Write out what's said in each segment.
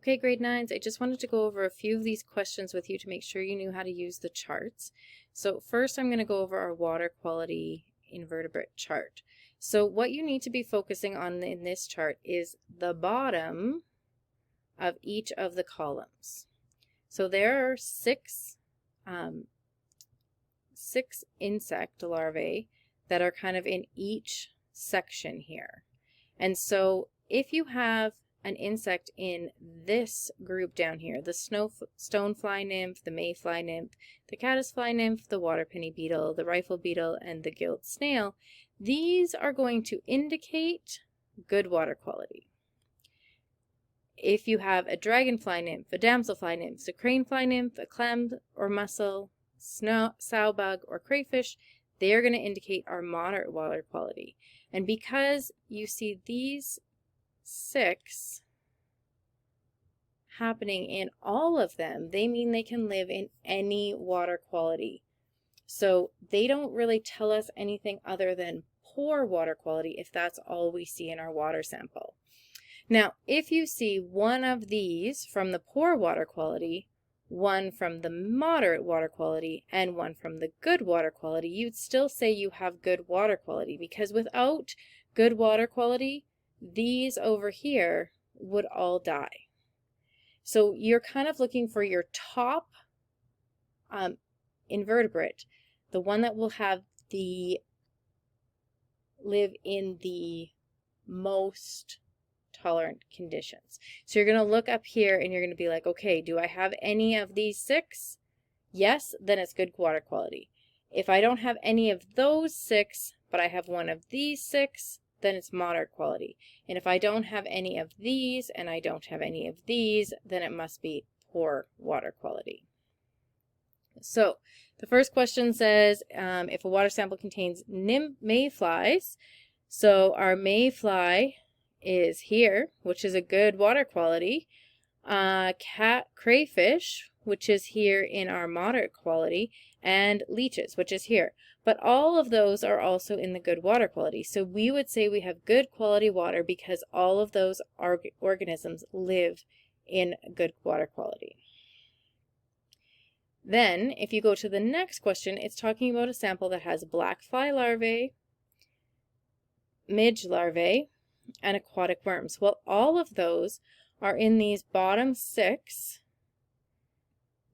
Okay, grade 9s, I just wanted to go over a few of these questions with you to make sure you knew how to use the charts. So first I'm going to go over our water quality invertebrate chart. So what you need to be focusing on in this chart is the bottom of each of the columns. So there are six insect larvae that are kind of in each section here. And so if you have an insect in this group down here, the stonefly nymph, the mayfly nymph, the caddisfly nymph, the water penny beetle, the rifle beetle, and the gilt snail, these are going to indicate good water quality. If you have a dragonfly nymph, a damselfly nymph, a cranefly nymph, a clam or mussel, sowbug, or crayfish, they are going to indicate our moderate water quality. And because you see these 6 happening in all of them, they mean they can live in any water quality. So they don't really tell us anything other than poor water quality if that's all we see in our water sample. Now, if you see one of these from the poor water quality, one from the moderate water quality, and one from the good water quality, you'd still say you have good water quality, because without good water quality, these over here would all die. So you're kind of looking for your top invertebrate, the one that will have live in the most tolerant conditions. So you're going to look up here and you're going to be like, okay, do I have any of these 6? Yes, then it's good water quality. If I don't have any of those 6, but I have one of these 6, then it's moderate quality. And if I don't have any of these and I don't have any of these, then it must be poor water quality. So the first question says, if a water sample contains mayflies, so our mayfly is here, which is a good water quality. Crayfish, which is here in our moderate quality, and leeches, which is here. But all of those are also in the good water quality. So we would say we have good quality water because all of those organisms live in good water quality. Then, if you go to the next question, it's talking about a sample that has black fly larvae, midge larvae, and aquatic worms. Well, all of those are in these bottom 6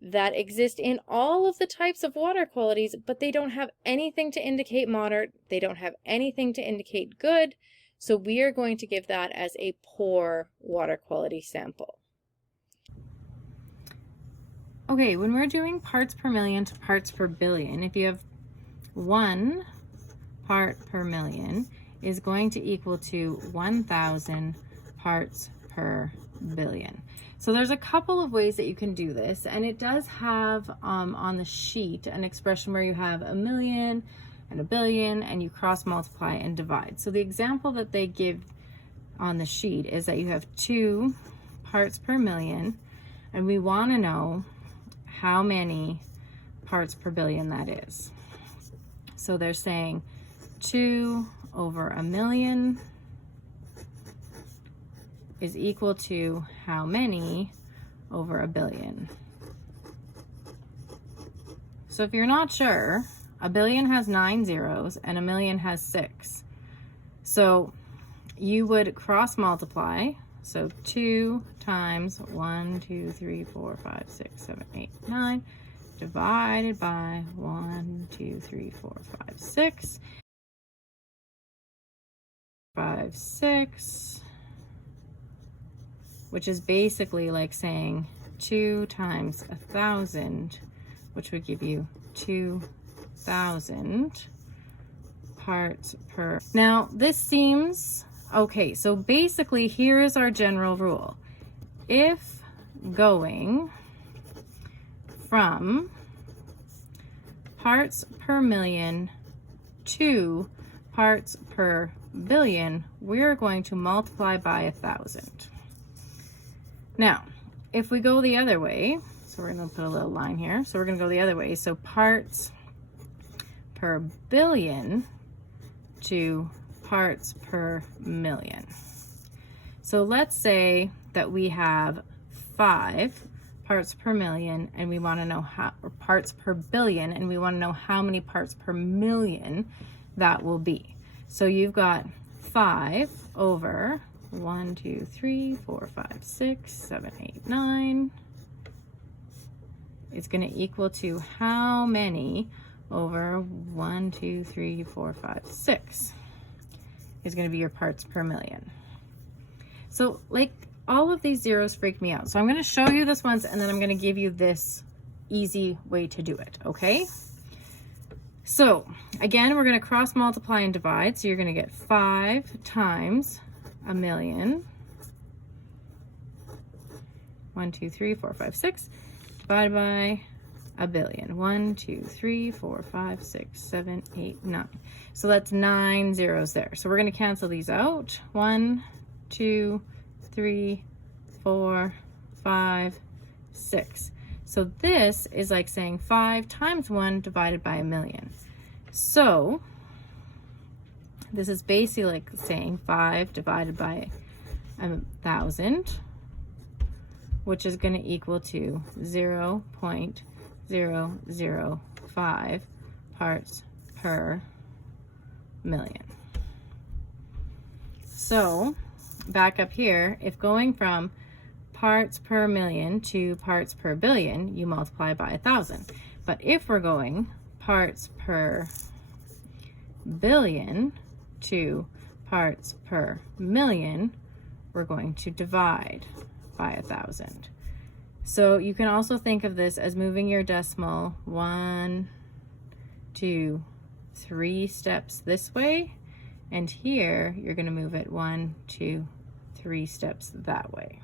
that exist in all of the types of water qualities, but they don't have anything to indicate moderate. They don't have anything to indicate good. So we are going to give that as a poor water quality sample. Okay, when we're doing parts per million to parts per billion, if you have 1 part per million is going to equal to 1,000 parts per billion. So there's a couple of ways that you can do this, and it does have on the sheet an expression where you have a million and a billion and you cross multiply and divide. So the example that they give on the sheet is that you have 2 parts per million and we want to know how many parts per billion that is. So they're saying 2 over a million is equal to how many over a billion. So if you're not sure, a billion has 9 zeros and a million has 6. So you would cross multiply. So 2 times 1, 2, 3, 4, 5, 6, 7, 8, 9 divided by 1, 2, 3, 4, 5, 6. 5, 6, which is basically like saying 2 times 1,000, which would give you 2,000 parts per. Now this seems okay. So basically here is our general rule. If going from parts per million to parts per billion, we're going to multiply by 1,000. Now, if we go the other way, so we're going to put a little line here. So we're going to go the other way. So parts per billion to parts per million. So let's say that we have 5 parts per million, and we want to know how, or parts per billion, and we want to know how many parts per million that will be. So you've got 5 over 1, 2, 3, 4, 5, 6, 7, 8, 9 is going to equal to how many over 1, 2, 3, 4, 5, 6 is going to be your parts per million. So like all of these zeros freak me out. So I'm going to show you this once, and then I'm going to give you this easy way to do it, okay? So again, we're going to cross multiply and divide. So you're going to get 5 times a million. 1, 2, 3, 4, 5, 6 divided by a billion. 1, 2, 3, 4, 5, 6, 7, 8, 9. So that's 9 zeros there. So we're going to cancel these out. 1, 2, 3, 4, 5, 6. So this is like saying 5 times 1 divided by a million. So this is basically like saying 5 divided by 1,000, which is going to equal to 0.005 parts per million. So back up here, if going from parts per million to parts per billion, you multiply by 1,000. But if we're going parts per billion to parts per million, we're going to divide by 1,000. So you can also think of this as moving your decimal 1, 2, 3 steps this way, and here you're going to move it 1, 2, 3 steps that way.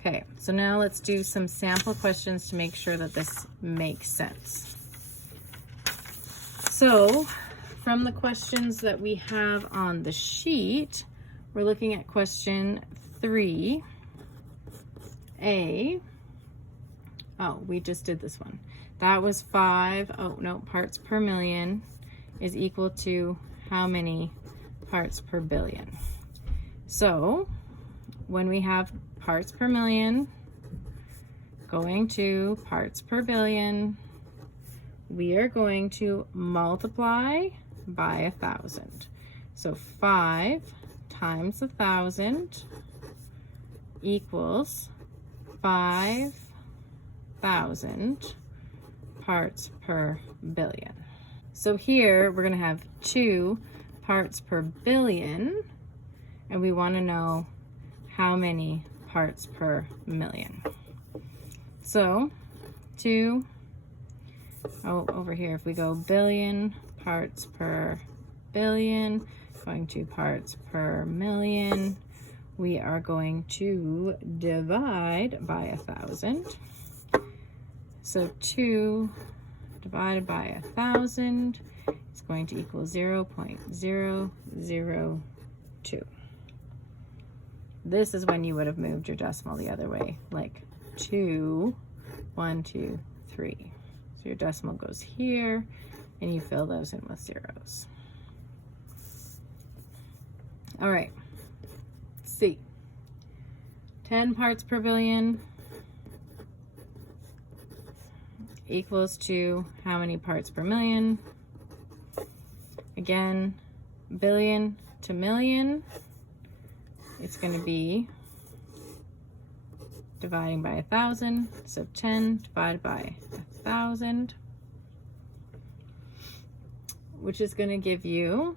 Okay, so now let's do some sample questions to make sure that this makes sense. So from the questions that we have on the sheet, we're looking at question 3A. Oh, we just did this one. That was 5, oh no, parts per million is equal to how many parts per billion? So when we have parts per million going to parts per billion, we are going to multiply by 1,000. So 5 times 1,000 equals 5,000 parts per billion. So here we're going to have 2 parts per billion, and we want to know how many parts per million. So over here, if we go billion parts per billion, going to parts per million, we are going to divide by 1,000. So 2 divided by 1,000 is going to equal 0.002. This is when you would have moved your decimal the other way, like 2, 1, 2, 3. So your decimal goes here, and you fill those in with zeros. All right, C. 10 parts per billion equals to how many parts per million? Again, billion to million, it's going to be dividing by 1,000. So 10 divided by 1,000, which is going to give you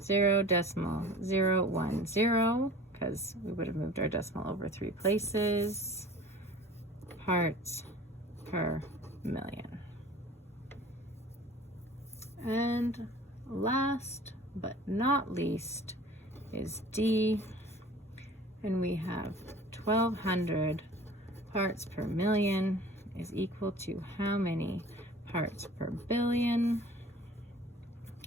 0.010, because we would have moved our decimal over 3 places, parts per million. And last but not least is D, and we have 1,200 parts per million is equal to how many parts per billion?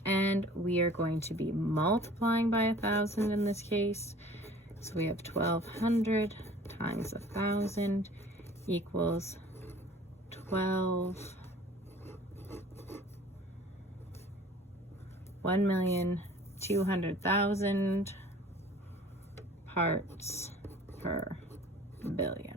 And we are going to be multiplying by 1,000 in this case. So we have 1,200 times 1,000 equals 1,200,000 parts per billion.